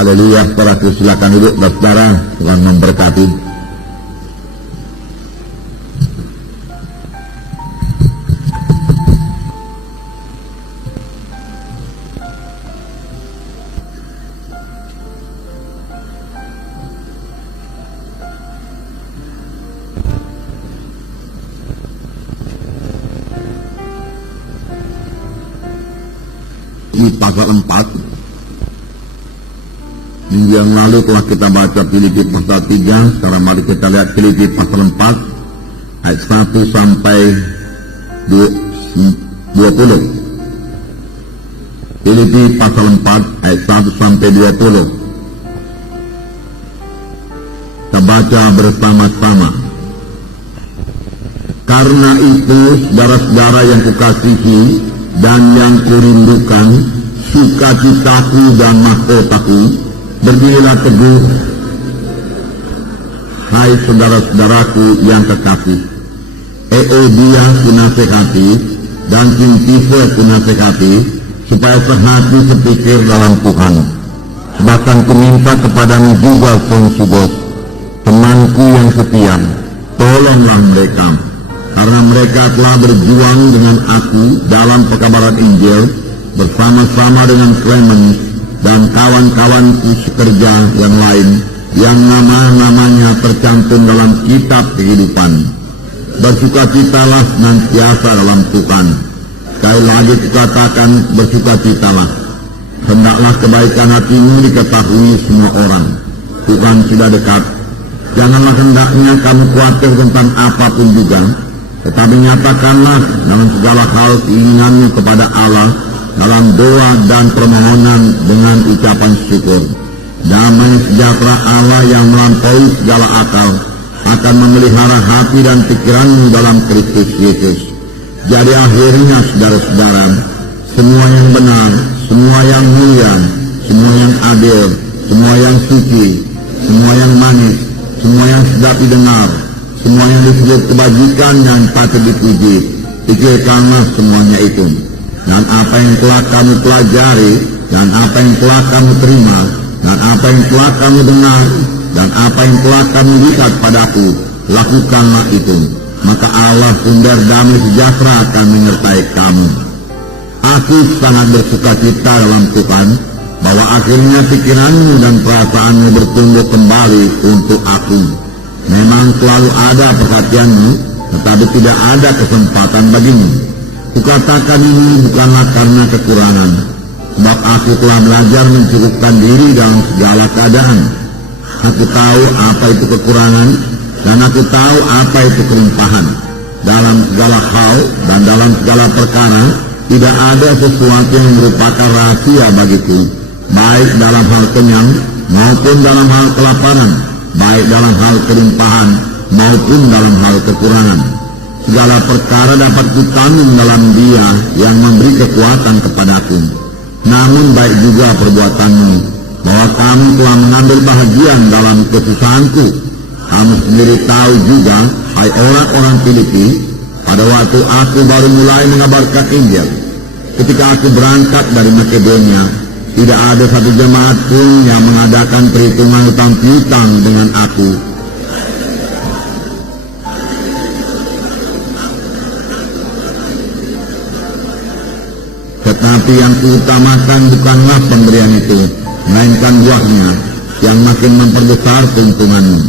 Haleluya, saudara, silakan duduk, saudara. Tuhan memberkati. Di pasal 4 minggu yang lalu telah kita baca Filipi pasal 3. Sekarang mari kita lihat Filipi pasal 4 ayat 1 sampai 20. Filipi pasal 4 ayat 1 sampai 20. Kita baca bersama-sama. Karena itu, saudara-saudara yang kukasihi dan yang kurindukan, sukacitaku dan mahkotaku, berdirilah teguh, hai saudara-saudaraku yang kekasih. Euodia kunasehati dan Sintife kunasehati, supaya sehati sepikir dalam Tuhan. Bahkan kuminta kepadamu juga Sonsibos, temanku yang setia, tolonglah mereka, karena mereka telah berjuang dengan aku dalam pekabaran Injil, bersama-sama dengan Clemens dan kawan-kawanku sekerja yang lain, yang nama-namanya tercantum dalam kitab kehidupan. Bersukacitalah senantiasa dalam Tuhan. Sekali lagi kukatakan, bersukacitalah. Hendaklah kebaikan hatimu diketahui semua orang. Tuhan sudah dekat. Janganlah hendaknya kamu khawatir tentang apapun juga, tetapi nyatakanlah dalam segala hal keinginanmu kepada Allah dalam doa dan permohonan dengan ucapan syukur. Damai sejahtera Allah yang melampaui segala akal akan memelihara hati dan pikiranmu dalam Kristus Yesus. Jadi akhirnya, saudara-saudara, semua yang benar, semua yang mulia, semua yang adil, semua yang suci, semua yang manis, semua yang sedap didengar, semua yang disebut kebajikan yang patut dipuji, pikirkanlah semuanya itu. Dan apa yang telah kamu pelajari, dan apa yang telah kamu terima, dan apa yang telah kamu dengar, dan apa yang telah kamu lihat padaku, lakukanlah itu. Maka Allah sumber damai sejahtera akan menyertai kamu. Aku sangat bersukacita dalam Tuhan, bahwa akhirnya pikiranmu dan perasaanmu bertumbuh kembali untuk aku. Memang selalu ada perhatianmu, tetapi tidak ada kesempatan bagimu. Kukatakan ini bukanlah karena kekurangan, sebab aku telah belajar mencukupkan diri dalam segala keadaan. Aku tahu apa itu kekurangan, dan aku tahu apa itu kelimpahan. Dalam segala hal dan dalam segala perkara, tidak ada sesuatu yang merupakan rahasia bagiku, baik dalam hal kenyang maupun dalam hal kelaparan, baik dalam hal kelimpahan maupun dalam hal kekurangan. Segala perkara dapat kutanggung dalam Dia yang memberi kekuatan kepadaku. Namun baik juga perbuatanmu, bahwa kamu telah mengambil bahagian dalam kesusahanku. Kamu sendiri tahu juga, hai orang-orang Filipi, pada waktu aku baru mulai mengabarkan Injil, ketika aku berangkat dari Makedonia, tidak ada satu jemaat pun yang mengadakan perhitungan hutang piutang dengan aku. Tetapi yang kuutamakan bukanlah pemberian itu, melainkan buahnya yang makin memperbesar keuntunganmu.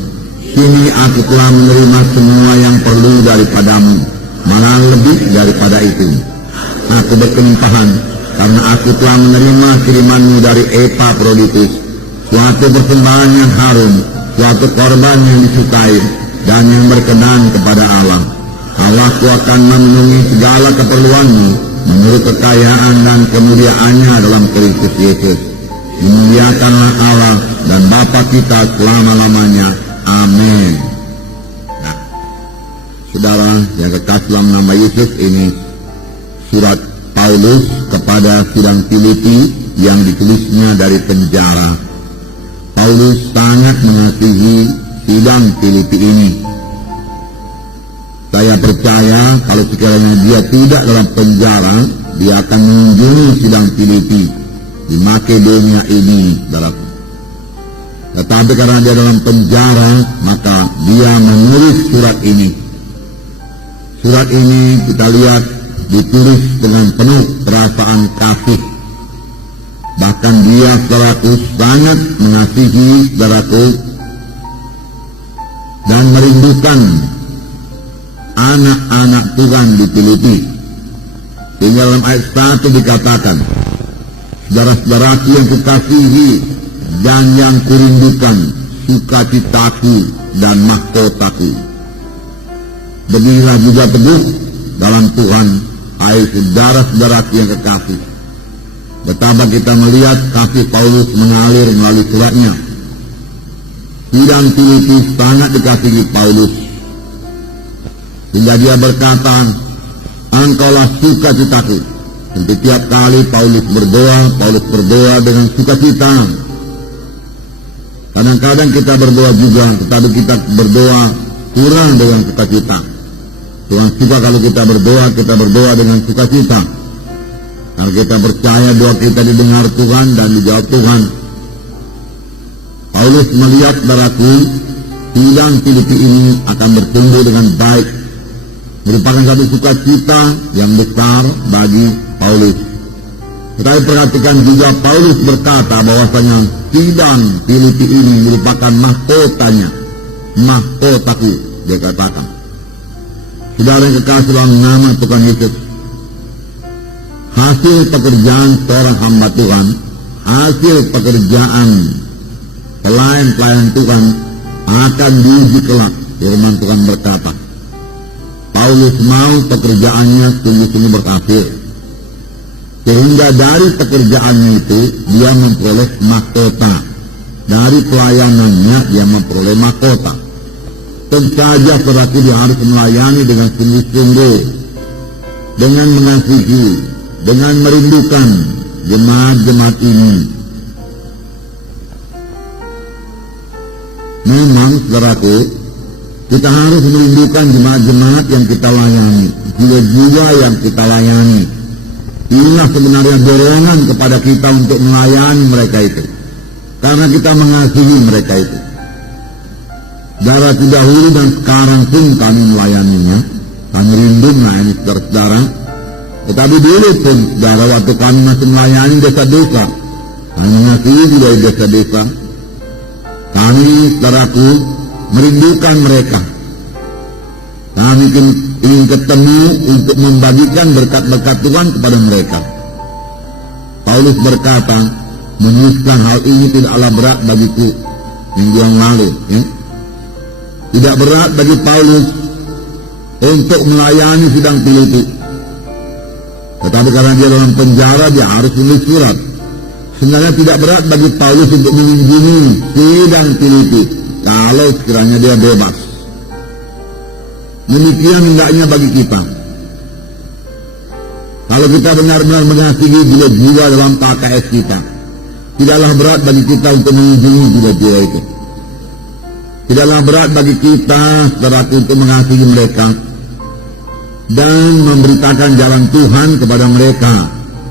Kini aku telah menerima semua yang perlu daripadamu, malah lebih daripada itu. Aku berkelimpahan, karena aku telah menerima kirimanmu dari Epaphroditus, suatu persembahan yang harum, suatu korban yang disukai, dan yang berkenan kepada Allah. Allahku akan memenuhi segala keperluanmu, menurut kekayaan dan kemuliaannya dalam Kristus Yesus. Dimuliakanlah Allah dan Bapa kita selama-lamanya. Amin. Nah, saudara yang kekasih dalam nama Yesus, ini surat Paulus kepada sidang Filipi yang ditulisnya dari penjara. Paulus sangat mengasihi sidang Filipi ini. Saya percaya kalau sekiranya dia tidak dalam penjara, dia akan mengunjungi sidang Filipi di Makedonia ini, saudara. Tetapi karena dia dalam penjara, maka dia menulis surat ini. Surat ini kita lihat ditulis dengan penuh perasaan kasih. Bahkan dia, saudaraku, sangat mengasihi saudaraku dan merindukan anak-anak Tuhan di Filipi. Sehingga dalam ayat 1 dikatakan, saudara-saudaraku yang kukasihi dan yang kurindukan, sukacitaku dan mahkotaku. Beginilah juga teguh dalam Tuhan, hai saudara-saudaraku yang kekasih. Betapa kita melihat kasih Paulus mengalir melalui suratnya. Sidang Filipi sangat dikasihi Paulus, hingga dia berkata, engkaulah sukacitaku. Setiap kali Paulus berdoa dengan sukacita. Kadang-kadang kita berdoa juga, tetapi kita berdoa kurang dengan sukacita. Tuhan suka kalau kita berdoa dengan sukacita. Karena kita percaya doa kita didengar Tuhan dan dijawab Tuhan. Paulus melihat saudaraku, sidang Filipi ini akan bertumbuh dengan baik, merupakan satu sukacita yang besar bagi Paulus. Tetapi perhatikan juga Paulus berkata bahwasanya sidang Filipi ini merupakan mahkotanya, mahkotaku, dia katakan. Saudara yang kekasih dalam nama Tuhan Yesus, hasil pekerjaan seorang hamba Tuhan, hasil pekerjaan pelayan Tuhan akan diuji kelak. Firman Tuhan berkata, Paulus mau pekerjaannya sungguh-sungguh berhasil, sehingga dari pekerjaannya itu dia memperoleh mahkota. Dari pelayanannya dia memperoleh mahkota. Tentu saja saudaraku, dia harus melayani dengan sungguh-sungguh, dengan mengasihi, dengan merindukan jemaat-jemaat ini. Memang saudaraku, kita harus merindukan jemaat-jemaat yang kita layani, jiwa-jiwa yang kita layani. Inilah sebenarnya dorongan kepada kita untuk melayani mereka itu, karena kita mengasihi mereka itu. Dari dahulu dan sekarang pun kami melayaninya, kami rindu melayani saudara-saudara. Tetapi dulu pun, saudara, waktu kami masih melayani desa-desa, kami mengasihi juga desa-desa. Kami, saudaraku, merindukan mereka. Kami ingin ketemu untuk membagikan berkat-berkat Tuhan kepada mereka. Paulus berkata, menuliskan hal ini tidaklah berat bagiku minggu yang lalu. Ya? Tidak berat bagi Paulus untuk melayani sidang Filipi. Tetapi karena dia dalam penjara, dia harus menulis surat. Sebenarnya tidak berat bagi Paulus untuk mengunjungi sidang Filipi kalau sekiranya dia bebas. Demikian hendaknya bagi kita. Kalau kita benar-benar mengasihi jiwa-jiwa dalam KKS kita, tidaklah berat bagi kita untuk mengunjungi jiwa-jiwa itu. Tidaklah berat bagi kita, saudaraku, untuk mengasihi mereka dan memberitakan jalan Tuhan kepada mereka,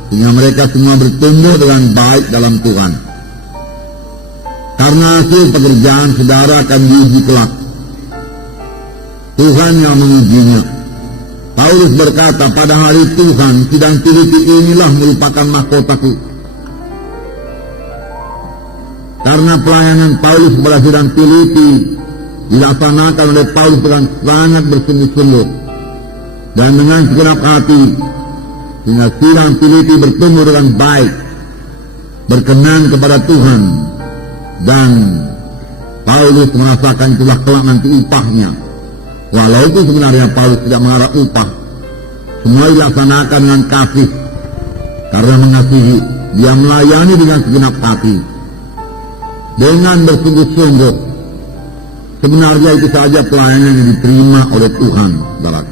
sehingga mereka semua bertumbuh dengan baik dalam Tuhan. Karena hasil pekerjaan saudara akan diuji kelak. Tuhan yang mengujinya. Paulus berkata, pada hari Tuhan, sidang Filipi inilah merupakan mahkotaku. Karena pelayanan Paulus kepada sidang Filipi dilaksanakan oleh Paulus dengan sangat bersungguh-sungguh dan dengan segenap hati, sehingga sidang Filipi bertumbuh dengan baik, berkenan kepada Tuhan, dan Paulus merasakan itulah kelak nanti upahnya. Walaupun sebenarnya Paulus tidak mengharap upah, semua dilaksanakan dengan kasih. Karena mengasihi, dia melayani dengan segenap hati, dengan bersungguh-sungguh. Sebenarnya itu saja pelayanan yang diterima oleh Tuhan, saudara.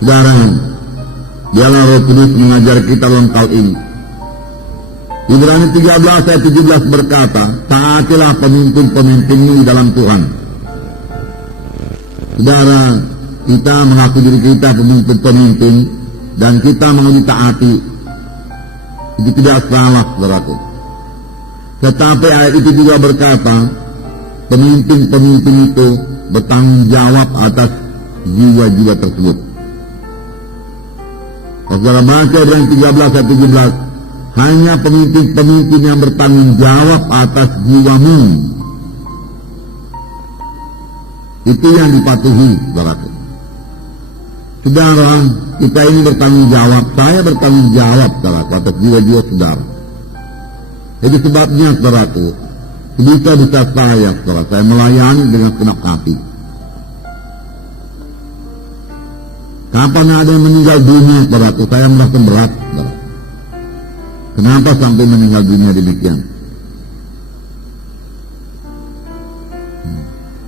Saudara, biarlah Roh Kudus mengajar kita dalam hal ini. Ibrani 13 ayat 17 berkata, taatilah pemimpin-pemimpinmu di dalam Tuhan. Saudara, kita mengaku diri kita pemimpin-pemimpin dan kita mau ditaati. Itu tidak salah, saudaraku. Tetapi ayat itu juga berkata, pemimpin-pemimpin itu bertanggung jawab atas jiwa-jiwa tersebut. Saudara baca Ibrani 13 ayat 17, hanya pemimpin-pemimpin yang bertanggung jawab atas jiwamu. Itu yang dipatuhi, saudaraku. Saudara, kita ini bertanggung jawab, saya bertanggung jawab, saudaraku, atas jiwa-jiwa saudara. Jadi sebabnya, saudaraku, sebisa-bisa saya melayani dengan segenap hati. Kapan ada yang meninggal dunia, saudaraku, saya merasa berat, saudara. Kenapa sampai meninggal dunia demikian?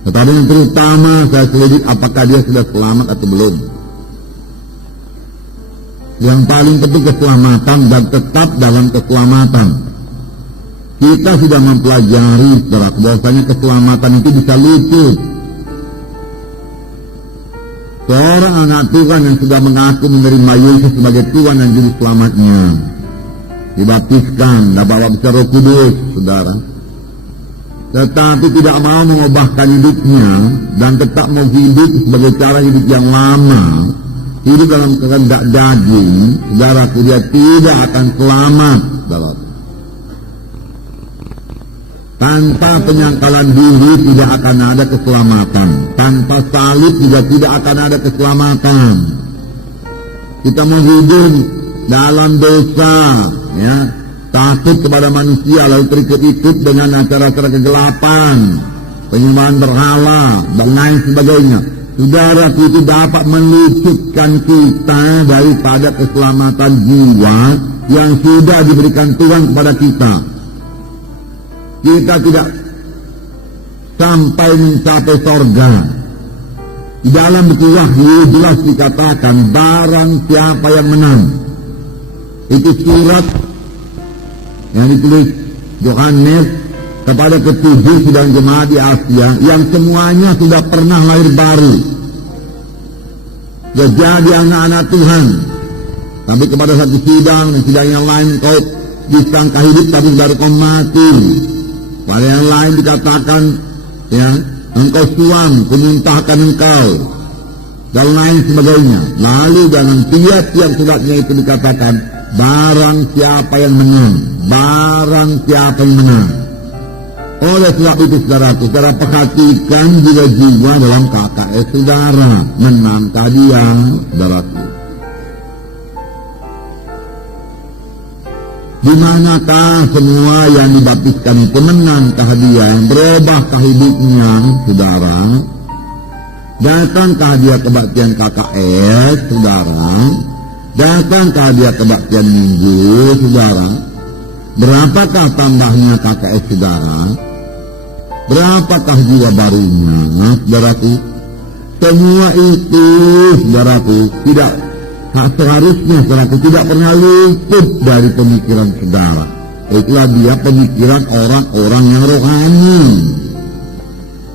Tetapi yang terutama saya selidik apakah dia sudah selamat atau belum. Yang paling penting keselamatan dan tetap dalam keselamatan. Kita sudah mempelajari bahwasanya keselamatan itu bisa luput. Seorang anak Tuhan yang sudah mengaku menerima Yesus sebagai Tuhan dan Juru Selamatnya, dibaptiskan, dapat baptis Roh Kudus, saudara. Tetapi tidak mau mengubahkan hidupnya dan tetap mau hidup sebagai cara hidup yang lama, hidup dalam kehendak daging, saudaraku, dia tidak akan selamat, saudara. Tanpa penyangkalan diri tidak akan ada keselamatan. Tanpa salib juga tidak akan ada keselamatan. Kita mau hidup dalam dosa, ya, takut kepada manusia, lalu terikut-ikut dengan acara-acara kegelapan, penyembahan berhala, dan lain sebagainya. Saudara, itu dapat meluputkan kita daripada keselamatan jiwa yang sudah diberikan Tuhan kepada kita. Kita tidak sampai mencapai sorga. Di dalam buku Wahyu jelas dikatakan, barang siapa yang menang. Itu surat yang ditulis Yohanes kepada ketujuh sidang jemaat di Asia, yang semuanya sudah pernah lahir baru, sudah jadi anak-anak Tuhan. Tapi kepada satu sidang yang lain kau disangka hidup tapi baru kau mati. Pada yang lain dikatakan, ya, engkau suam, kumuntahkan engkau, dan lain sebagainya. Lalu dalam tiap-tiap suratnya itu dikatakan, barang siapa yang menang, barang siapa yang menang. Oleh sebab itu, saudaraku, saudara perhatikan juga jiwa dalam KKS saudara. Menangkah dia, saudaraku? Di manakah semua yang dibaptiskan itu menangkah dia? Berubahkah hidupnya, saudara? Datangkah dia kebaktian KKS, saudara? Datangkah dia kebaktian minggu, saudara? Berapakah tambahnya KKS, saudara? Berapakah jiwa barunya, saudaraku? Semua itu, saudaraku, tidak seharusnya, saudaraku, tidak pernah luput dari pemikiran saudara. Itulah dia pemikiran orang-orang yang rohani.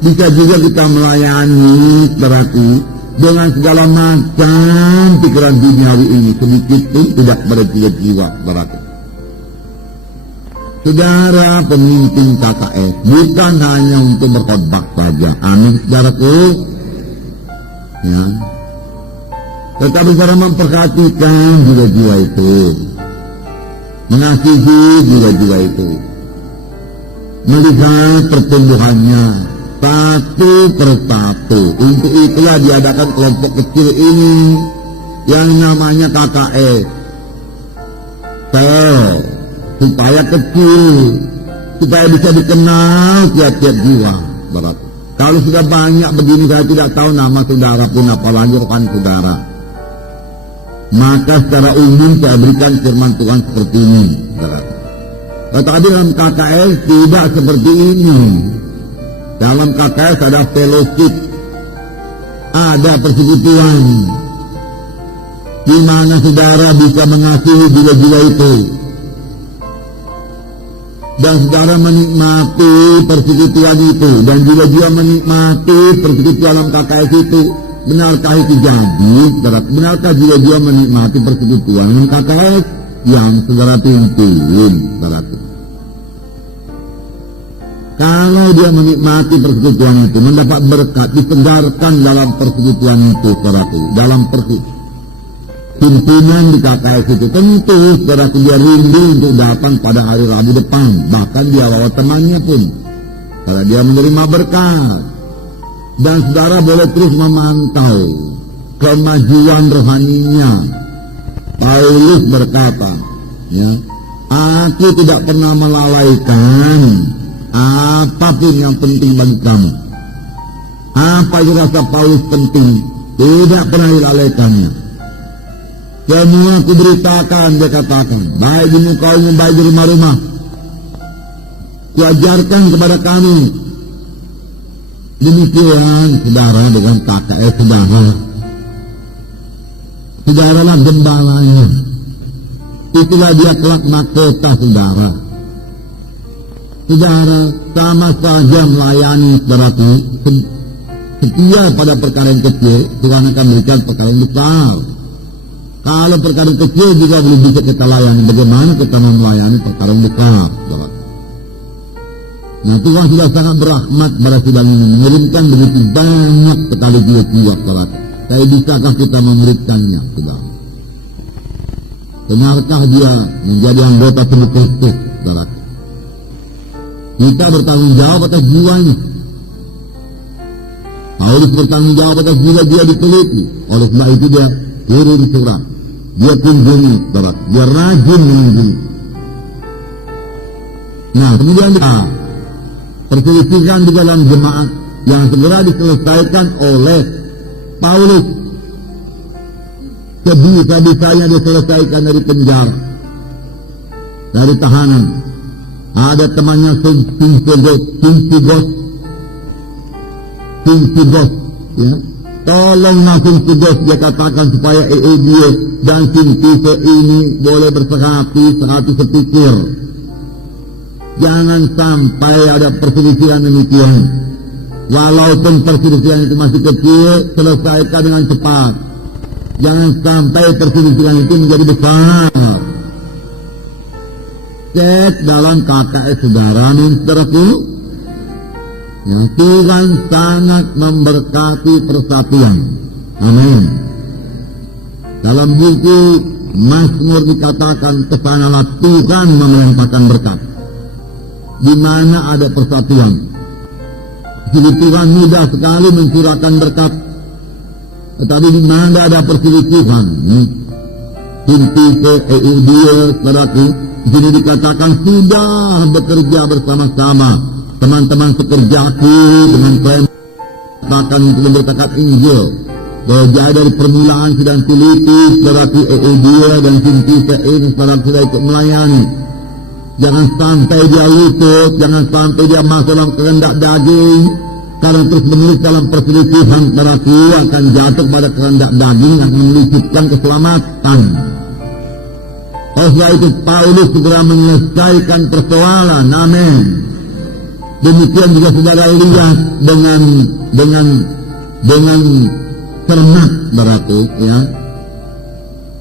Bisa juga kita melayani, saudaraku, dengan segala macam pikiran duniawi ini, sedikit pun tidak pada jiwa, saudaraku. Saudara pemimpin KKS bukan hanya untuk berkhotbah saja, amin, saudaraku, ya. Tetapi cara memperhatikan jiwa-jiwa itu, mengasihi jiwa-jiwa itu, melihat pertumbuhannya satu persatu. Untuk itulah diadakan kelompok kecil ini yang namanya KKS, supaya kecil, supaya bisa dikenal tiap-tiap jiwa, barat. Kalau sudah banyak begini, saya tidak tahu nama saudara pun, apalagi rekan saudara. Maka secara umum saya berikan firman Tuhan seperti ini, saudara. Tetapi dalam KKS tidak seperti ini. Dalam KKS ada fellowship, ada persekutuan, di mana saudara bisa mengasihi jiwa-jiwa itu, dan saudara menikmati persekutuan itu, dan jiwa-jiwa menikmati persekutuan dalam KKS itu. Benarkah itu jadi, saudara? Benarkah jiwa-jiwa menikmati persekutuan dengan KKS yang saudara pimpin, saudara? Kalau dia menikmati persekutuan itu, mendapat berkat, disegarkan dalam persekutuan itu, saudaraku, dalam pimpinan di KKS itu, tentu saudaraku dia rindu untuk datang pada hari Rabu depan, bahkan dia bawa temannya pun, karena dia menerima berkat. Dan saudara boleh terus memantau kemajuan rohaninya. Paulus berkata, ya, aku tidak pernah melalaikan apapun yang penting bagi kamu. Apa yang rasa Paulus penting, tidak pernah dilalaikannya. Semua kuberitakan, dia katakan, baik di muka umum, baik di rumah-rumah, kuajarkan kepada kami. Demikian saudara dengan KKS saudara. Saudaralah gembalanya. Itulah dia kelak mahkota saudara. Saudara sama saja melayani saudaraku. Setia pada perkara yang kecil, Tuhan akan berikan perkara yang besar. Kalau perkara yang kecil juga belum bisa kita layani, bagaimana kita melayani perkara yang besar, saudara? Nah, Tuhan sudah sangat berahmat pada sidang ini, mengirimkan begitu banyak sekali jiwa-jiwa, saudara. Saya bisakah kita memberikannya, saudara? Benarkah dia menjadi anggota tubuh Kristus, saudara? Kita bertanggung jawab atas jiwanya. Paulus bertanggung jawab atas jiwa-jiwa diteliti. Oleh sebab itu dia kirim surat, dia kunjungi, saudara. Dia rajin mengunjungi. Nah, kemudian perselisihan di dalam jemaat yang segera diselesaikan oleh Paulus. Sebisa-bisanya diselesaikan dari penjara, dari tahanan. Ada temannya Sintigos, ya. Tolong Sintigos, dia katakan supaya dia dan Sintigos ini boleh bersehati, sehati sepikir. Jangan sampai ada perselisihan demikian. Walaupun perselisihan itu masih kecil, selesaikan dengan cepat. Jangan sampai perselisihan itu menjadi besar. Cek dalam KKS saudara nih, saudaraku. Yang Tuhan sangat memberkati persatuan. Amin. Dalam buku Mazmur dikatakan, kesanalah Tuhan melimpahkan berkat. Di mana ada persatuan. Jadi Tuhan mudah sekali mencurahkan berkat. Tetapi di mana ada perselisihan, inti ke dia, saudaraku, jadi dikatakan sudah bekerja bersama-sama teman-teman sekerjaku dengan klaim akan memberitakan Injil. Jadi dari permulaan sedang teliti, saudaraku, dia dan inti ke ini, saudaraku, sudah ikut melayani. Jangan sampai dia luput, jangan sampai dia masuk dalam kehendak daging. Karena terus menerus dalam perselisihan, saudaraku, akan jatuh pada kehendak daging yang menyulitkan keselamatan. Oleh sebab itu Paulus segera menyelesaikan persoalan. Amin. Demikian juga saudara lihat dengan cermat, saudaraku, ya.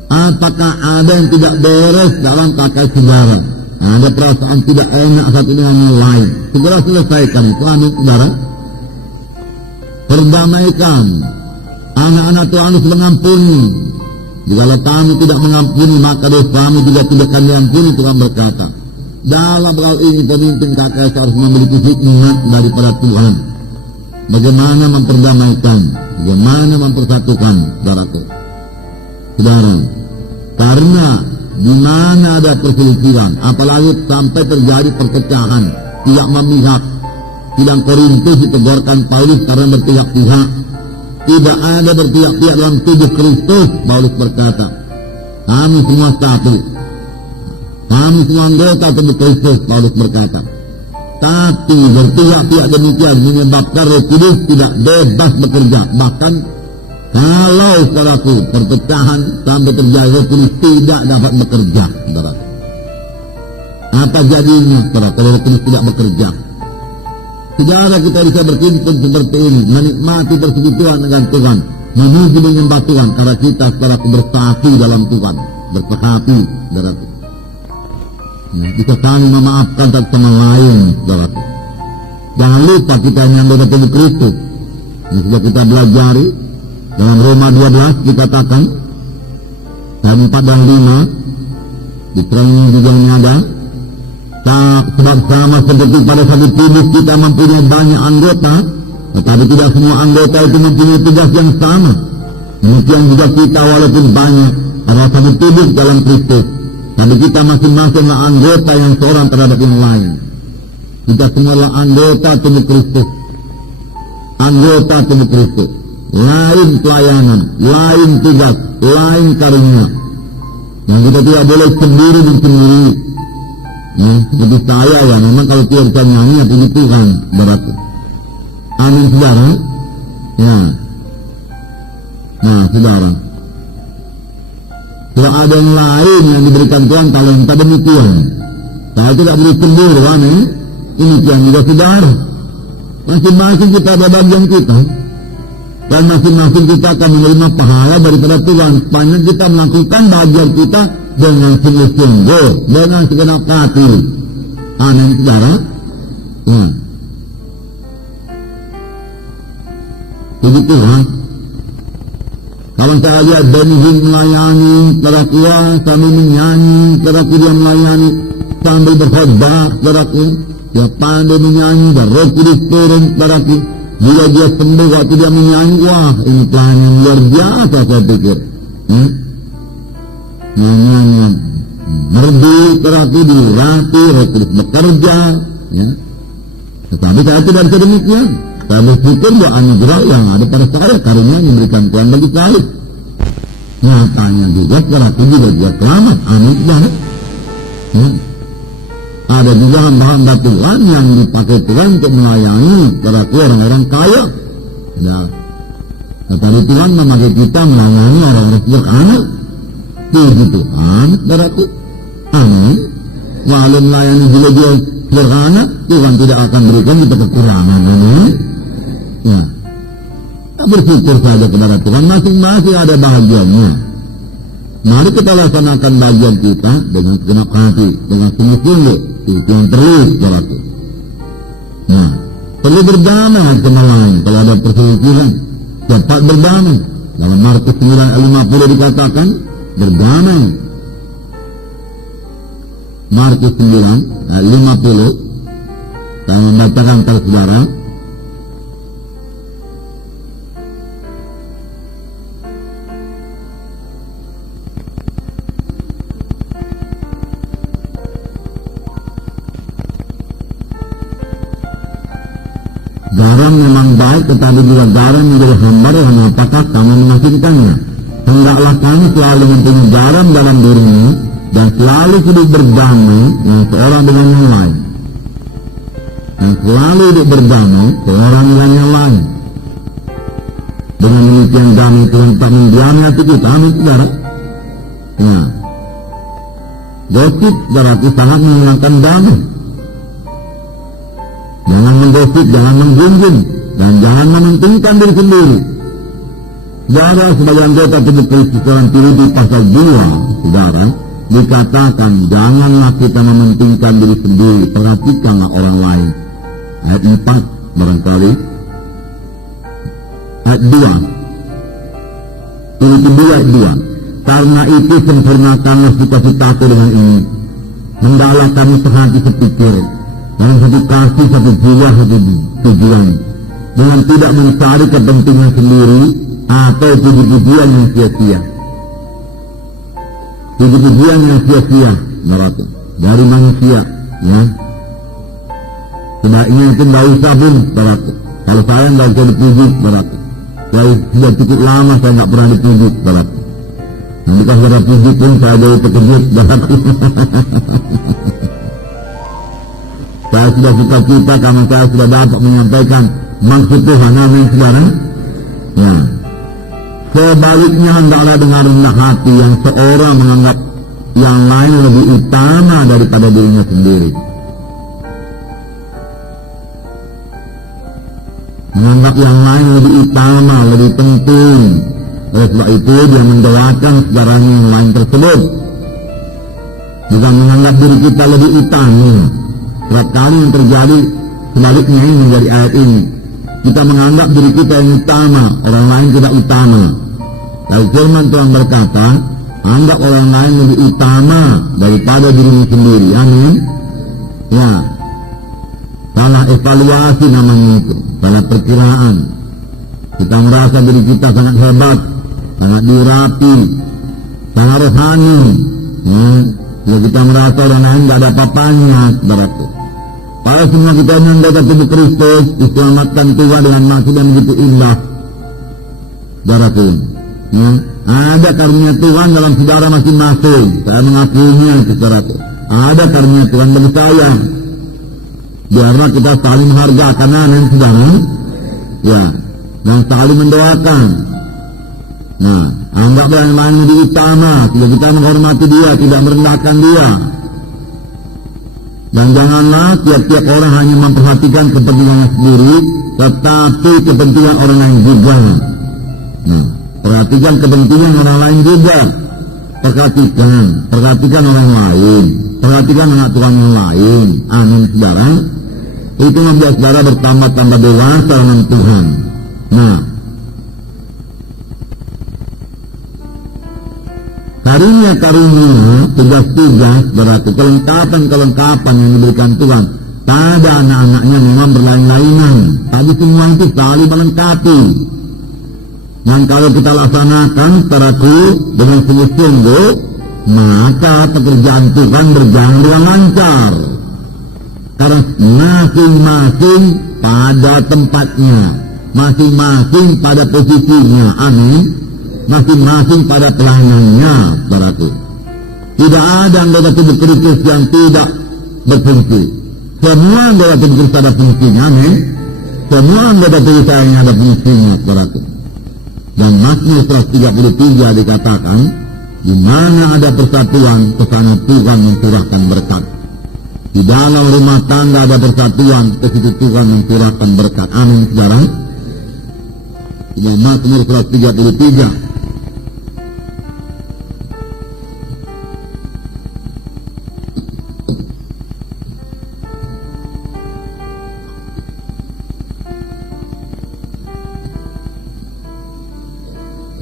Apakah ada yang tidak beres dalam KKS saudara? Ada perasaan tidak enak satu dengan yang lain. Segera selesaikan itu, amin, saudara. Perdamaikan. Anak-anak Tuhan harus mengampuni. Jikalau kamu tidak mengampuni, maka dosamu juga tidak akan diampuni, Tuhan berkata. Dalam hal ini pemimpin KKS harus memiliki hikmat daripada Tuhan. Bagaimana memperdamaikan, bagaimana mempersatukan, saudaraku. Saudara, karena di mana ada perselisihan, apalagi sampai terjadi perpecahan, tidak memihak. Sidang Korintus ditegurkan Paulus karena berpihak-pihak. Tidak ada berpihak-pihak dalam tubuh Kristus, Paulus berkata. Kami semua satu. Kami semua anggota tubuh Kristus, Paulus berkata. Tapi berpihak-pihak demikian menyebabkan Roh Kudus tidak bebas bekerja. Bahkan kalau, saudaraku, perpecahan sampai terjadi, Roh Kudus tidak dapat bekerja, saudara. Apa jadinya, saudara, kalau Roh Kudus tidak bekerja? Saudara, kita bisa berkumpul seperti ini, menikmati persekutuan dengan Tuhan, menuju menyembah Tuhan, karena kita secara bersatu dalam Tuhan, bersehati, saudara. Bisa saling memaafkan satu sama lain, saudara. Jangan lupa kita hanya anggota tubuh Kristus. Yang sudah kita belajari dalam Roma 12 dikatakan ayat 4 dan 5 di training juga ini ada. Sebab sama seperti pada satu tubuh kita mempunyai banyak anggota, tetapi tidak semua anggota itu mempunyai tugas yang sama. Demikian juga kita walaupun banyak adalah satu tubuh dalam Kristus, tapi kita masing-masing adalah anggota yang seorang terhadap yang lain. Kita semua adalah anggota tubuh Kristus. Anggota tubuh Kristus. Lain pelayanan, lain tugas, lain karunia. Yang kita tidak boleh sendiri dan sendiri. Seperti saya ya, memang kalau tidak bisa nyanyi ya puji Tuhan, berarti. Amin saudara. Ya. Nah saudara, kalau ada yang lain yang diberikan Tuhan talenta demikian, saya tidak boleh sendiri, amin. Ini yang juga saudara. Masing-masing kita ada bagian kita, dan masing-masing kita akan menerima pahala daripada Tuhan sepanjang kita melakukan bagian kita dengan sungguh-sungguh, dengan segenap hati. Amin saudara. Puji Tuhan. Kalau saya lihat Benihim melayani, saudaraku, sambil menyanyi, saudaraku, dia melayani sambil berkhotbah, saudaraku, dia pandai menyanyi, dan Roh Kudus turun, saudaraku. Bila dia sembuh waktu dia menyanyi, wah ini pelayanan yang luar biasa saya pikir. Nyanyian merdu, saudaraku, dirati, Roh Kudus bekerja. Tetapi saya tidak bisa demikian. Saya berpikir bahwa anugerah yang ada pada saya, karunia yang diberikan Tuhan bagi saya. Nyatanya juga, saudaraku, juga selamat. Amin saudara. Ada juga hamba-hamba Tuhan yang dipakai Tuhan untuk melayani saudaraku orang-orang kaya. Nah, tetapi Tuhan memakai kita melayani orang-orang sederhana. Puji Tuhan, saudaraku. Amin. Walau melayani juga dia sederhana, Tuhan tidak akan berikan kita kekurangan. Amin. Ya, kita bersyukur saja kepada Tuhan, masing-masing ada bahagiannya. Mari kita laksanakan bagian kita dengan segenap hati, dengan sungguh-sungguh. Itu yang perlu, saudaraku. Nah, perlu berdamai sama lain. Kalau ada perselisihan, cepat berdamai. Dalam Markus 9 ayat 50 dikatakan berdamai. Markus 9 ayat 50. Saya membacakan kepada saudara. Garam memang baik, tetapi juga garam menjadi hambar yang apakah kamu mengasingkannya. Hendaklah kamu selalu mempunyai garam dalam dirimu dan selalu hidup berdamai yang seorang dengan yang lain. Dan selalu hidup berdamai seorang dengan yang lain. Dengan demikian damai Tuhan tak mendiami hati kita. Amin saudara. Nah, gosip saudaraku sangat menghilangkan damai. Jangan menggosip, jangan menggunjing, dan jangan mementingkan diri sendiri. Saudara, sebagai anggota tubuh Kristus dalam Filipi pasal 2, saudara, dikatakan janganlah kita mementingkan diri sendiri, perhatikanlah orang lain. Ayat 4 barangkali. Ayat 2. Filipi 2 ayat 2. Karena itu sempurnakanlah sukacitaku dengan ini. Hendaklah kami sehati sepikir, dalam satu kasih, satu jiwa, satu tujuan, dengan tidak mencari kepentingan sendiri atau puji-pujian yang sia-sia. Puji-pujian yang sia-sia, saudaraku, dari manusia, ya. Sebaiknya itu tidak usah pun, saudaraku. Kalau saya tidak usah dipuji, saudaraku. Saya sudah cukup lama saya tidak pernah dipuji, saudaraku. Nanti kalau saudara puji pun saya jadi terkejut, saudaraku. Saya sudah cita-cita karena saya sudah dapat menyampaikan maksud Tuhan. Amin saudara. Ya. Sebaliknya hendaklah dengan rendah hati yang seorang menganggap yang lain lebih utama daripada dirinya sendiri. Menganggap yang lain lebih utama, lebih penting. Oleh sebab itu dia mendoakan saudaranya yang lain tersebut. Bukan menganggap diri kita lebih utama. Setiap kali yang terjadi Sebaliknya ini menjadi ayat ini. Kita menganggap diri kita yang utama, orang lain tidak utama. Lalu firman Tuhan berkata, anggap orang lain lebih utama daripada dirimu sendiri. Amin. Ya. Salah evaluasi namanya itu. Salah perkiraan. Kita merasa diri kita sangat hebat, sangat diurapi, sangat rohani. Ya, kita merasa orang lain tidak ada apa-apanya, saudaraku. Padahal semua kita mendapat tubuh Kristus, diselamatkan Tuhan dengan maksud yang begitu indah, saudaraku. Ya, ada karunia Tuhan dalam saudara masing-masing. Saya mengakuinya, saudaraku. Ada karunia Tuhan bagi saya. Biarlah kita saling menghargakan, amin, saudara. Ya, dan saling mendoakan. Nah, anggaplah yang lain lebih utama. Tidak kita menghormati dia, tidak merendahkan dia. Dan janganlah tiap-tiap orang hanya memperhatikan kepentingannya sendiri, tetapi kepentingan orang lain juga. Nah, perhatikan kepentingan orang lain juga. Perhatikan orang lain. Perhatikan anak Tuhan yang lain. Amin, saudara. Itu membuat saudara bertambah-tambah dewasa dengan Tuhan. Nah, karunia-karunia, tugas-tugas, berarti kelengkapan-kelengkapan yang diberikan Tuhan pada anak-anaknya memang berlain-lainan. Tapi semua itu saling melengkapi. Dan kalau kita laksanakan saudaraku dengan sungguh-sungguh, maka pekerjaan Tuhan berjalan dengan lancar. Karena masing-masing pada tempatnya, masing-masing pada posisinya, amin. Masing-masing pada pelayanannya, saudaraku. Tidak ada anggota tubuh Kristus yang tidak berfungsi. Semua anggota tubuh Kristus ada fungsinya, amin. Semua anggota tubuh saya yang ada fungsinya, saudaraku. Dan Mazmur 133 dikatakan, di mana ada persatuan, kesana Tuhan mencurahkan berkat. Di dalam rumah tangga ada persatuan, ke situ Tuhan mencurahkan berkat. Amin, saudara. Di Mazmur 133.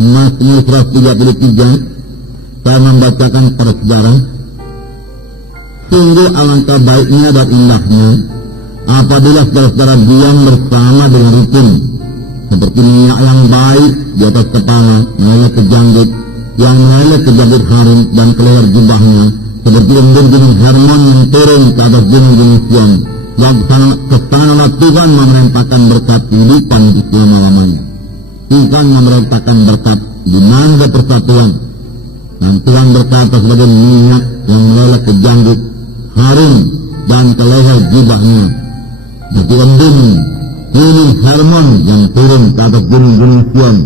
Mazmur 133, saya membacakan kepada saudara. Sungguh alangkah baiknya dan indahnya apabila saudara-saudara diam bersama dengan rukun, seperti minyak yang baik di atas kepala, meleleh ke janggut, yang meleleh ke janggut Harun dan ke leher jubahnya, seperti embun gunung Hermon yang turun ke atas gunung-gunung Sion. Kesanalah Tuhan memerintahkan berkat kehidupan di selama-lamanya. Tuhan memerintahkan berkat di mana ada persatuan. Dan Tuhan berkata sebagai minyak yang meleleh ke janggut Harun dan ke leher jubahnya, seperti embun gunung Hermon yang turun ke atas gunung-gunung Sion.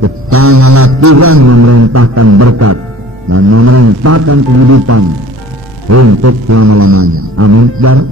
Kesanalah Tuhan memerintahkan berkat dan memerintahkan kehidupan untuk selama-lamanya. Amin, saudara.